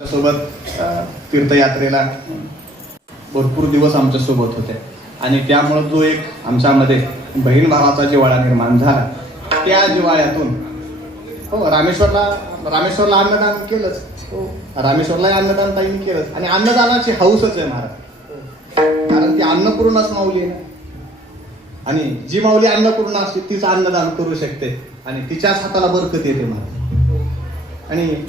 सोबत तीर्थयात्रेला भरपूर दिवस आमच्या सोबत होते आणि त्यामुळे जो एक आमच्यामध्ये बहीण भावाचा जिव्हाळा निर्माण झाला, त्या जिव्हाळ्यातून हो रामेश्वरला अन्नदान केलंच. हो, रामेश्वरला अन्नदान ताईंनी केलंच आणि अन्नदानाची हौसच आहे महाराज. कारण ती अन्नपूर्णाच माऊली आहे आणि जी माऊली अन्नपूर्णा असते तीच अन्नदान करू शकते आणि तिच्याच हाताला बरकत येते महाराज. आणि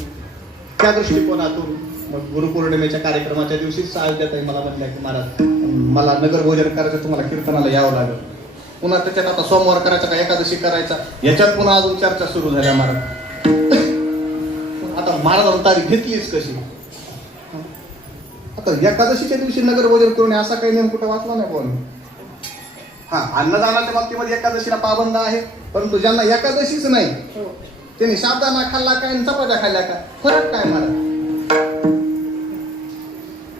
त्या दृष्टिकोनातून मग गुरुपौर्णिमेच्या कार्यक्रमाच्या दिवशीच अयोध्याताई मला म्हटल्या की महाराज मला नगर भोजन करायचं, तुम्हाला कीर्तनाला यावं लागेल. पुन्हा त्याच्यात आता सोमवार करायचा का एकादशी करायचा याच्यात पुन्हा अजून चर्चा सुरू झाल्या महाराज. आता महाराजांनी तारीख घेतलीच कशी? आता एकादशीच्या दिवशी नगर भोजन करून असा काही नियम कुठं वाचला नाही कोण. हा, अन्नदानाच्या बाबतीमध्ये एकादशीला पाबंद आहे, परंतु ज्यांना एकादशीच नाही त्यांनी साबुदाणा खाल्ला काय आणि चपात्या खाल्ल्या काय, फरक काय महाराज?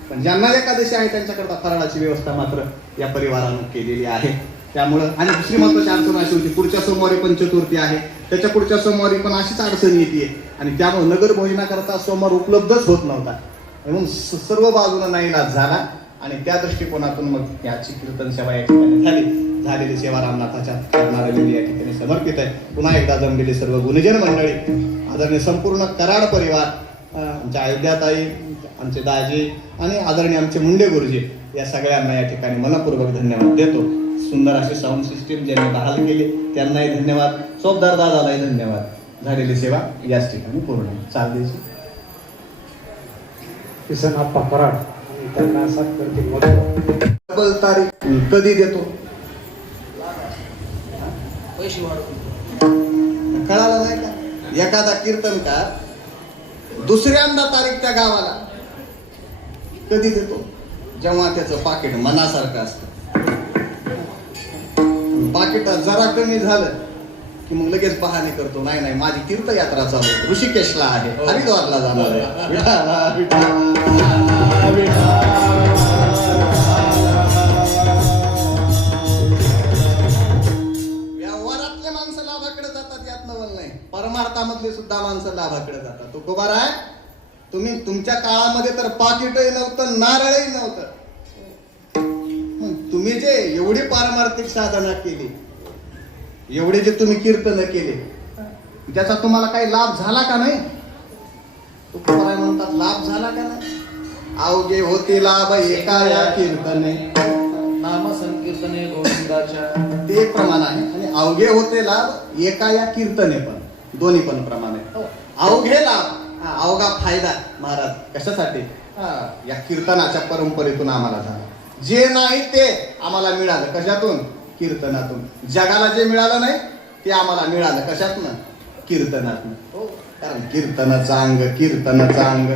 पण ज्यांना एकादशी आहे त्यांच्याकरता फराळाची व्यवस्था मात्र या परिवारानं केलेली आहे. त्यामुळं आणि दुसरी महत्वाची अडचण अशी होती, पुढच्या सोमवारी पंचतुर्थी आहे, त्याच्या पुढच्या सोमवारी पण अशीच अडचण येते आणि त्यामुळे नगर भोजनाकरता सोमवार उपलब्धच होत नव्हता. म्हणून सर्व बाजूनं नाईलाज झाला आणि त्या दृष्टिकोनातून मग याची कीर्तन सेवा या ठिकाणी झालेली सेवा रामनाथाच्या करणारी या ठिकाणी समर्पित आहे. पुन्हा एकदा जमलेली सर्व गुणजन मंडळी, आदरणीय संपूर्ण कराड परिवार, आमच्या अयोध्याताई, आमचे दाजी आणि आदरणीय आमचे मुंडे गुरुजी, या सगळ्यांना या ठिकाणी मनपूर्वक धन्यवाद देतो. सुंदर अशी साऊंड सिस्टीम ज्यांनी बहाल केली त्यांनाही धन्यवाद, सोबदार दादालाही धन्यवाद. झालेली सेवा याच ठिकाणी पूर्ण चालली. किसन आप्पा कराड त्यांना डबल तारीख कधी देतो कळालं नाही का? एखादा कीर्तनकार दुसऱ्यांदा तारीख त्या गावाला कधी देतो जेव्हा त्याचं पाकिट मनासारखं असतं. पाकिट जरा कमी झालं की मग लगेच बहाणे करतो, नाही नाही माझी तीर्थयात्रा चालू ऋषिकेशला आहे, हरिद्वारला जाणार आहे. व्यवहारातले माणसं लाभाकडे जातात यात नवल नाही, परमार्थामधले सुद्धा माणसं लाभाकडे जातात. तुकोबार आहे, तुम्ही तुमच्या काळामध्ये तर पाकिटही नव्हतं, नारळही नव्हतं. तुम्ही जे एवढी पारमार्थिक साधना केली, एवढे जे तुम्ही कीर्तन केले, ज्याचा तुम्हाला काही लाभ झाला का नाही? तुकोबार म्हणतात लाभ झाला का नाही? अवघे होते लाभ एका या कीर्तने, नाम संकीर्तने गोविंदाच्या, ते प्रमाण आहे. आणि अवघे होते लाभ एका या कीर्तने पण, दोन्ही पण प्रमाण आहे. अवघे लाभ, अवघा फायदा महाराज कशासाठी? या कीर्तनाच्या परंपरेतून आम्हाला झाला. जे नाही ते आम्हाला मिळालं कशातून? कीर्तनातून. जगाला जे मिळालं नाही ते आम्हाला मिळालं कशातून? कीर्तनातून. कारण कीर्तन चांग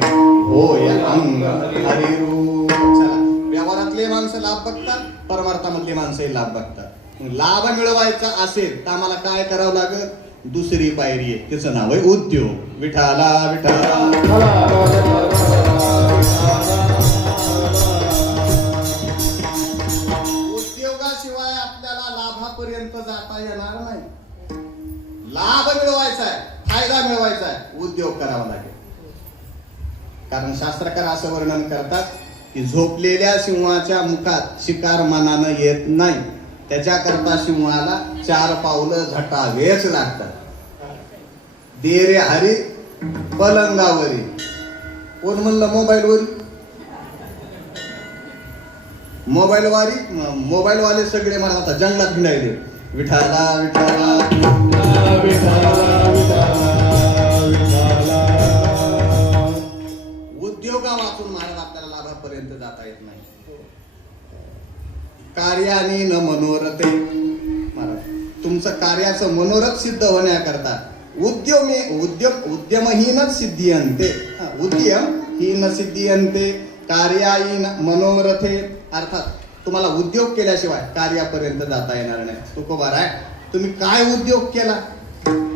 होय अंग हरिरूप. चला, व्यवहारातले माणसं लाभ बघतात, परमार्थामधले माणसंही लाभ बघतात. लाभ मिळवायचा असेल तर आम्हाला काय करावं लागेल? दुसरी पायरी आहे, त्याचं नाव आहे उद्योग. विठाला विठाला उद्योगाशिवाय आपल्याला लाभापर्यंत जाता येणार नाही. लाभ मिळवायचा आहे, फायदा मिळवायचा आहे, उद्योग करावा लागेल. कारण शास्त्रकार असं वर्णन करतात की झोपलेल्या सिंहाच्या मुखात शिकार मनानं येत नाही, त्याच्याकरता सिंहाला 4 पावलं झटावेच लागतात. दे रे हरी पलंगावरी, कोण म्हणलं मोबाईलवरी? मोबाईल वाले सगळे मला आता जंगलात भिडायले. विठाला विठाला उद्योगा वाचून महाराज आपल्याला लाभापर्यंत जाता येत नाही. कार्याने न मनोरथे, महाराज तुमचं कार्याचं मनोरथ सिद्ध होण्याकरता उद्यमहीनच सिद्धियंते, उद्यमहीन सिद्धियंते कार्यायीन मनोरथे. अर्थात तुम्हाला उद्योग केल्याशिवाय कार्यापर्यंत जाता येणार नाही. तुकोबार आहे, तुम्ही काय उद्योग केला?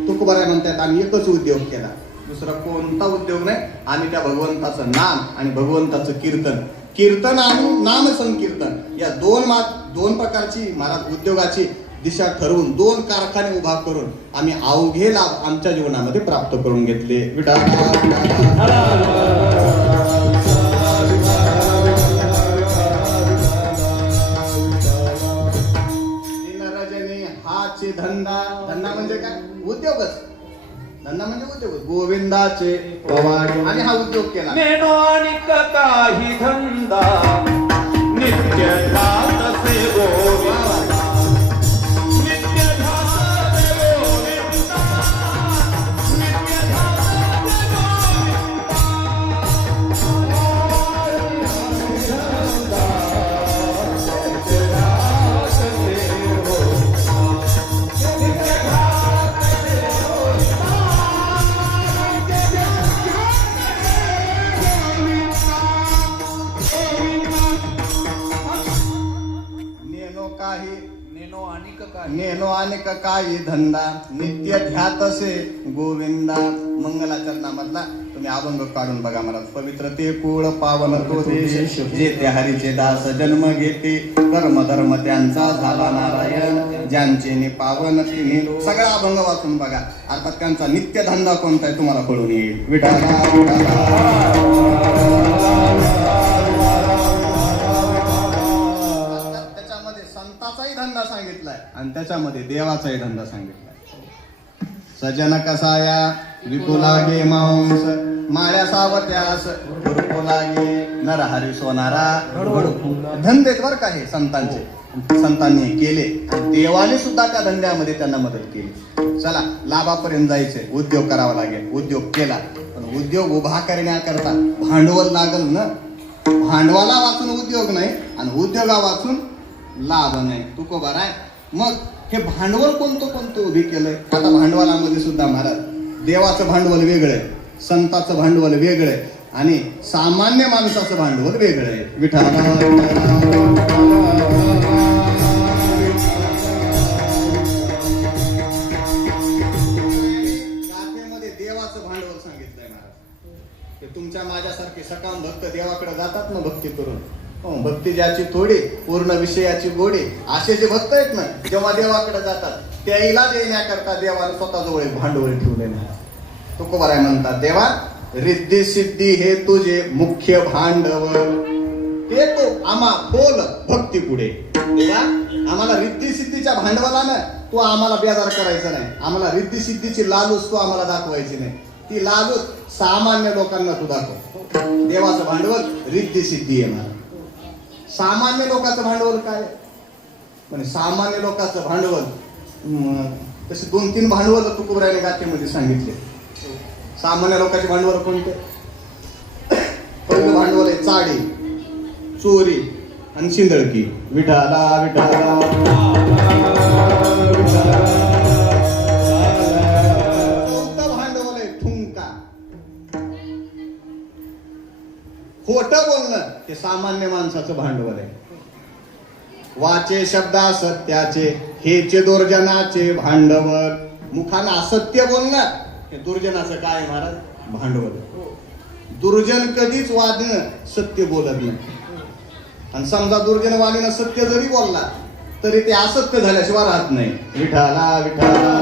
तुकोबार आहे म्हणतात आम्ही एकच उद्योग केला, दुसरा कोणता उद्योग नाही. आम्ही त्या भगवंताचं नाम आणि भगवंताचं कीर्तन आणि नाम संकीर्तन या दोन प्रकारची महाराज उद्योगाची दिशा ठरवून 2 कारखाने उभा करून आम्ही अवघे लाभ आमच्या जीवनामध्ये प्राप्त करून घेतले. विठा उद्योग गोविंदाचे पवाडे आणि हा उद्योग केला. नेनो आणि काही धंदा नित्य तसे गोविंदा नित्य गोविंदा नित्य नेनो अनेक काही धंदा नित्य ध्यातसे गोविंदा. मंगलाचरणामधला तुम्ही अभंग काढून बघा मला. पवित्र ते कुळ पावन तो देश जेथे हरीचे दास जन्म घेते कर्म धर्म त्यांचा झाला नारायण ज्यांचे ने पावन तिने. सगळा अभंग वाचून बघा. अर्थात त्यांचा नित्य धंदा कोणता आहे तुम्हाला कळून येईल. विठाला संताचाही धंदा सांगितलाय आणि त्याच्यामध्ये देवाचाही धंदा सांगितलाय. सजन कसाया विपुलागे मांस माळ्या सावत्यास गुरुकुलागे नरहरी सोनारा. धंदेत बर का हे संतांनी केले. देवाने सुद्धा त्या धंद्यामध्ये त्यांना मदत केली. चला लाभापर्यंत जायचंय. उद्योग करावा लागेल. उद्योग केला पण उद्योग उभा करण्याकरता भांडवल लागल ना. भांडवला वाचून उद्योग नाही आणि उद्योगा वाचून लाभ नाही. तुकोबार आहे. मग हे भांडवल कोणतं उभी केलंय. आता भांडवलामध्ये सुद्धा महाराज देवाचं भांडवल वेगळं आहे, संताचं भांडवल वेगळं आहे आणि सामान्य माणसाचं भांडवल वेगळं आहे. विठाला गाथेमध्ये देवाचं भांडवल सांगितलंय महाराज. ते तुमच्या माझ्यासारखे सकाम भक्त देवाकडे जातात ना भक्ती करून. भक्ती ज्याची थोडी पूर्ण विषयाची गोडी असे जे भक्त आहेत ना जेव्हा देवाकडे जातात त्याला देण्याकरता देवाने स्वतःजवळ भांडवल ठेवले नाही. तुकोबार आहे म्हणतात देवा रिद्धी सिद्धी हे तुझे मुख्य भांडवल ते तो आम्हा बोल भक्ती पुढे. देवा आम्हाला रिद्धी सिद्धीच्या भांडवलानं तू आम्हाला बेजार करायचं नाही. आम्हाला रिद्धी सिद्धीची लालूच तू आम्हाला दाखवायची नाही. ती लालूच सामान्य लोकांना तू दाखव. देवाचं भांडवल रिद्धी सिद्धी आहे. मला सामान्य लोकांचं भांडवल काय म्हणजे सामान्य लोकांचं भांडवल तसे 2-3 भांडवल तुकोबाराने गाथेमध्ये सांगितले. सामान्य लोकांचे भांडवल कोणते. पहिलं भांडवल आहे चाडी चोरी आणि शिंदळकी. विठाला विठाला कोणतं भांडवल आहे ठुंका. खोटं बोलणं हे सामान्य माणसाचं भांडवल आहे. वाचे शब्दा सत्याचे हेचे दुर्जनाचे भांडवल. मुखानं असत्य बोलणं हे दुर्जनाचं काय महाराज भांडवल. दुर्जन कधीच वादनं सत्य बोलत नाही आणि समजा दुर्जन वाणीनं सत्य जरी बोलला तरी ते असत्य झाल्याशिवाय राहत नाही. विठाला विठाला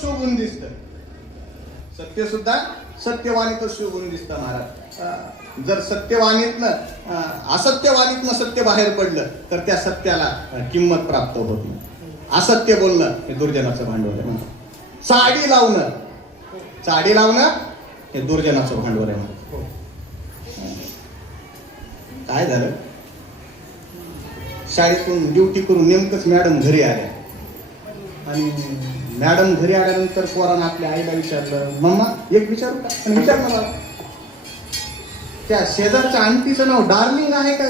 शोभून दिसत. सत्य सुद्धा सत्यवाणीतच शोभून दिसत महाराज. जर सत्यवाणीतनं असत्यवाणीतनं सत्य बाहेर पडलं तर त्या सत्याला किंमत प्राप्त होत नाही. असत्य बोलणं हे दुर्जनाचं भांडवल आहे. चाडी लावणं हे दुर्जनाचं भांडवल आहे. काय झालं शाळेतून ड्युटी करून नेमकंच मॅडम घरी आल्या आणि मॅडम घरी आल्यानंतर पोरानं आपल्या आईला विचारलं मम्मा एक विचारू का. आणि विचार मला त्या शेजारच्या आंटीचं नाव डार्लिंग आहे का.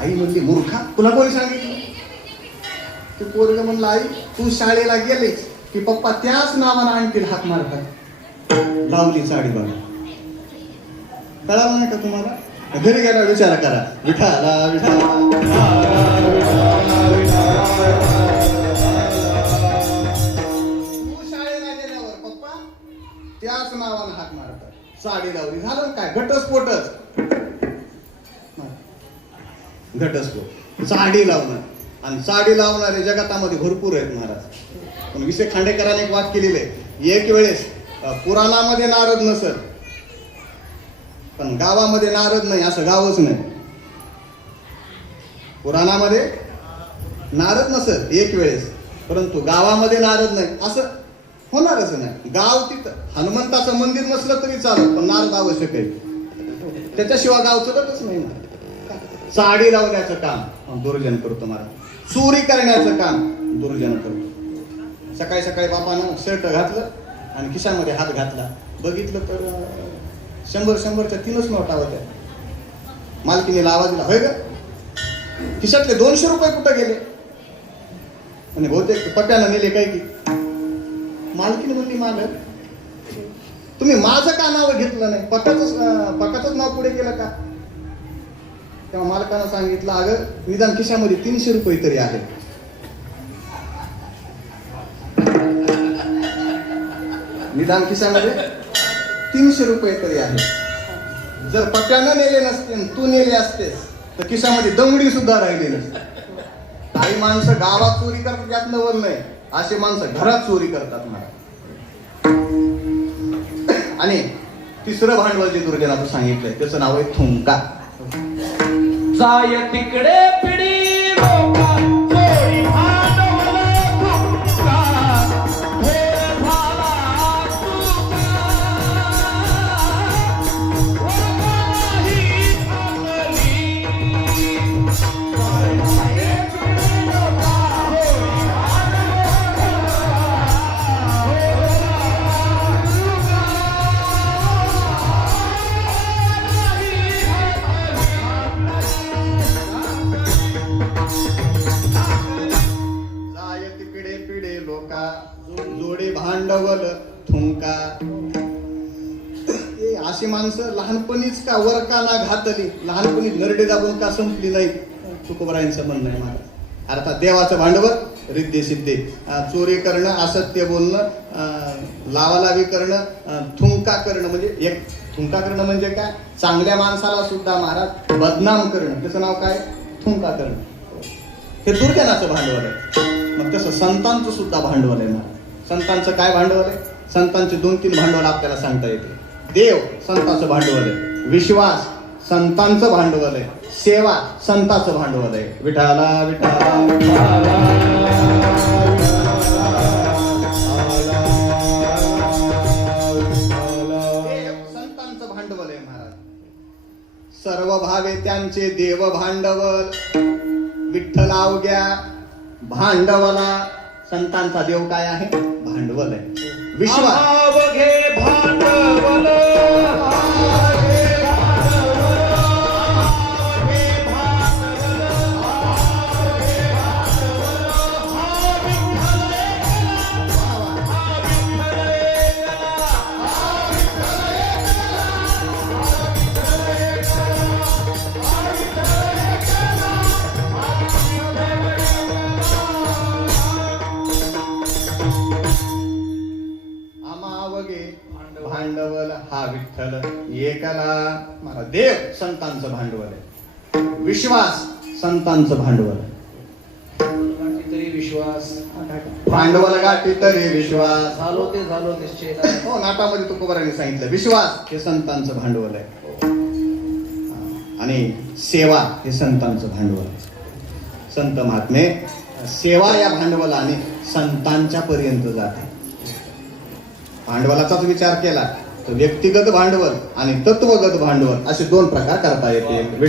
आई म्हणली मूर्खा तुला कोणी सांगितलं. ते पोरगं म्हणलं आई तू शाळेला गेलेच की पप्पा त्याच नावानं आंटीला हाक मारतात. लावली साडी बघा. कळालं नाही का तुम्हाला. घरी गेला विचार करा. विठाला विठाला त्याच नावानं हाक मारतात. साडी लावली झालं काय घटस्फोटच. साडी लावणं आणि साडी लावणारे जगातामध्ये भरपूर आहेत महाराज. पण विषय खांडेकरांनी एक वाक्य केलेलं आहे. एक वेळेस पुराणामध्ये नारद नसत पण गावामध्ये नारद नाही असं गावच नाही. पुराणामध्ये नारद नसत एक वेळेस, परंतु गावामध्ये नारद नाही असं होणारच नाही. गाव तिथं हनुमंताचं मंदिर नसलं तरी चालत, पण नारद आवश्यक आहे. त्याच्याशिवाय गाव चलतच नाही ना. साडी लावण्याचं काम दुर्जन करतो महाराज, चोरी करण्याचं काम दुर्जन करतो. सकाळी सकाळी बापानं शर्ट घातलं आणि खिशामध्ये हात घातला, बघितलं तर 100-100च्या 3च नोटा होत्या. मालकीने आवाज दिला, होय ग खिशातले 200 रुपये कुठं गेले? आणि बहुतेक पप्प्यानं नेले काय की. मालकीने म्हणली, मालक तुम्ही माझं का नाव घेतलं नाही, पक्काचंच नाव पुढे केलं का? तेव्हा मालकानं सांगितलं, अगं निदान खिशामध्ये 300 रुपये तरी आहे. निदान खिशामध्ये 300 रुपये तरी आहे. जर पप्प्यानं नेले नसते तू नेले असतेस तर खिशामध्ये दमडी सुद्धा राहिली नसते. काही माणसं गावात चोरी करतात यातनं वर नाही, असे माणसं घरात चोरी करतात मला. आणि तिसरं भांडवल जे दुर्जनाचं सांगितलंय त्याचं नाव आहे थुंका. जाय तिकडे पिढी लोका, चोरी भांडवल थुंका, भेद झाला तुका, वरमाही थांबली. जाय पिढी लोका, चोरी जाय तिकडे पिढे लोका, जोडे भांडवल थुंका. हे अशी माणसं लहानपणीच का वर का ना घातली, लहानपणी नरडे दाबून का संपली नाही, तुकोबरायांचं म्हणणं आहे मला. अर्थात देवाचं भांडवल रिद्धी सिद्धे, चोरी करणं, असत्य बोलणं, लावालावी करणं, थुंका करणं. म्हणजे एक थुंका करणं म्हणजे काय, चांगल्या माणसाला सुद्धा महाराज बदनाम करणं, त्याचं नाव काय, थुंका करणं. हे दुर्जनाचं भांडवल आहे. मग तसं संतांचं सुद्धा भांडवल आहे महाराज. संतांचं काय भांडवल आहे? संतांचे 2-3 भांडवल आपल्याला सांगता येते. देव संतांचं भांडवल आहे, विश्वास संतांचं भांडवल आहे, सेवा संतांचं भांडवल आहे. विठाला विठाला विठाला, संतांचं भांडवल आहे महाराज. सर्व भावे त्यांचे देव भांडवल, विठ्ठल अवघ्या भांडवला. संतांचा देव काय आहे? भांडवल आहे, विश्वास. अवघे भांडवल, भांडवल हा विठ्ठल एकला. मला देव संतांचं भांडवल आहे, विश्वास संतांचं भांडवल आहे. तरी विश्वास भांडवल गाठी तरी विश्वास, झालो ते झालो निश्चय. हो, नाटामध्ये तुकोबारांनी सांगितलं विश्वास हे संतांचं भांडवल आहे आणि सेवा हे संतांचं भांडवल आहे. संत महात्मे सेवा या भांडवलाने संतांच्या पर्यंत जातात. भांडवलाचाच विचार केला तर व्यक्तिगत भांडवल आणि तत्वगत भांडवल असे 2 प्रकार करता येतील.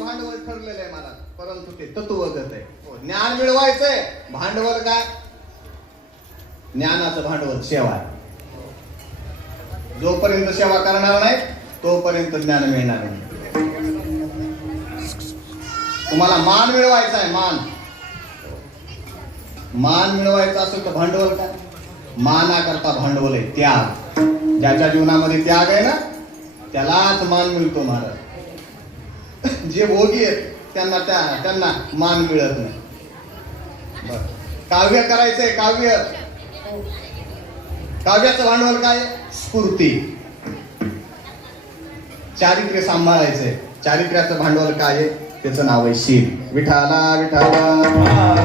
भांडवल ठरलेलं आहे मला, परंतु ते तत्वगत आहे. ज्ञान मिळवायचंय, भांडवल काय? ज्ञानाचं भांडवल सेवा आहे. जोपर्यंत सेवा करणार नाही तोपर्यंत ज्ञान मिळणार नाही. तुम्हाला मान मिळवायचा आहे, मान मिळवायचा असेल तर भांडवल काय? मानाकरता भांडवल आहे त्याग. ज्याच्या जीवनामध्ये त्याग आहे ना त्यालाच मान मिळतो महाराज. जे भोगी आहेत त्यांना मान मिळत नाही. बरं, काव्य करायचंय, काव्याचं भांडवल काय? स्फूर्ती. चारित्र्य सांभाळायचंय, चारित्र्याचं भांडवल काय आहे? त्याचं नाव आहे शील. विठाला विठाला.